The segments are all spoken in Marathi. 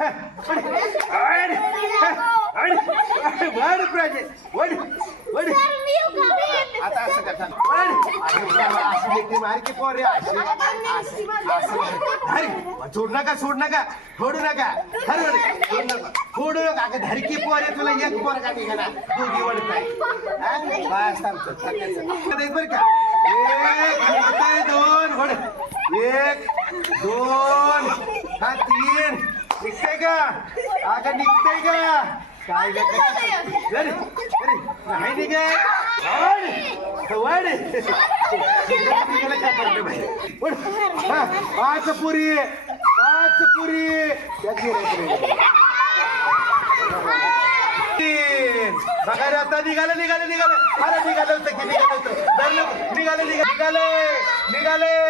वड वड प्राजक्त वड आता असं करता अशी लेकरी मार पोर रे अशी सोड नका सोड नका फोडू नका धर सोड नका फोडू नका अगं धरकी पोर आहे तुला एक पोर का निघाला बस बरं का एक दोन एक दोन हा तीन निघतंय का? अगं निघतंय का? काय अरे नाही निघत. वड पाच पुरी पाच पुरी बघा रे आता निघालं निघालं निघालं. अरे निघालं होतं की निघालं होतं. निघालं निघाले. निघाले. निघालं.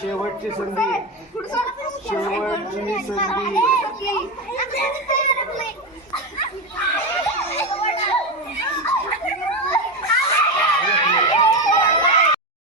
शेवटची संधी. शेवटची संधी.